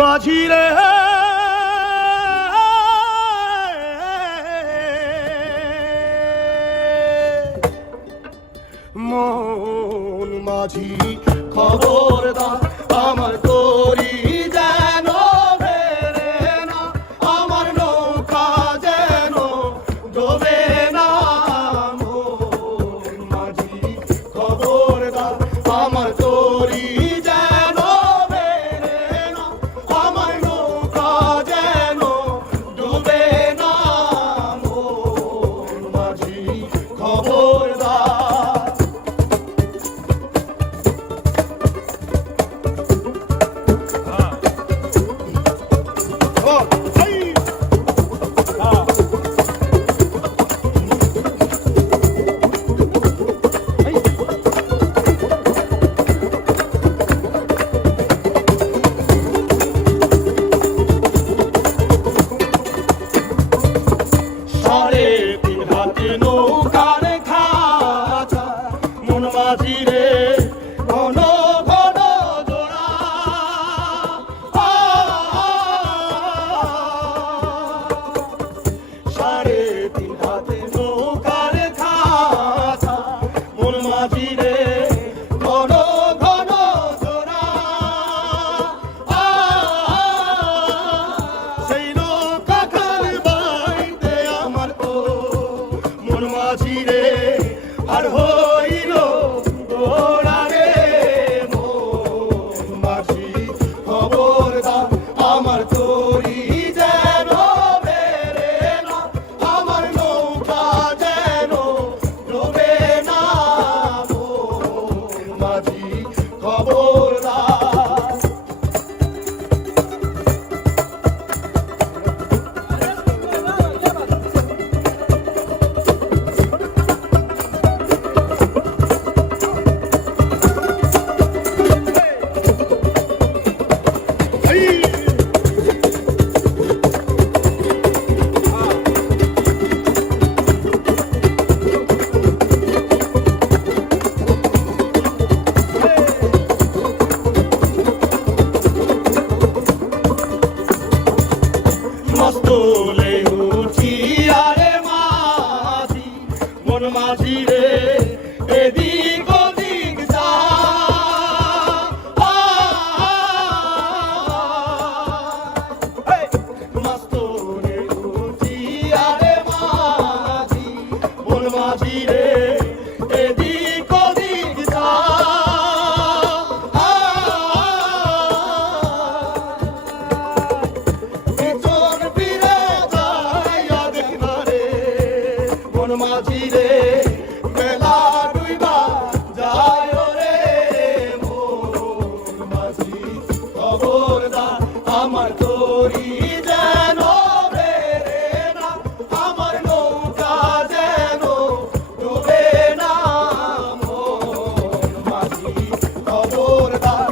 মাঝি রে মন মাঝি খবরদার আমার তরি যেন বেরে না, আমার নৌকা যেন ডোবে না। মন মাঝি খবরদার আমার তরি যেন বেরে না, আমার নৌকা যেন ডোবে না। মন মাঝি খবরদার। আর হইল গোড়ারে মন মাঝি খবরদার আমার তরি যেন বেরে না, আমার নৌকা যেন ডোবে না। মন মাঝি খবরদার। মস্তলে উঠি আরে মাঝি মন মাঝি রে এদিক ওদিক যা। মস্তলে উঠি আরে মাঝি মন মাঝি রে এদিক ওদিক যা। মাঝি রে বেলা ডুইবা যায় রে মন মাঝি খবরদার আমার তরি যেন বেরে না, আমার নৌকা যেন ডুবে না। মন মাঝি খবরদার।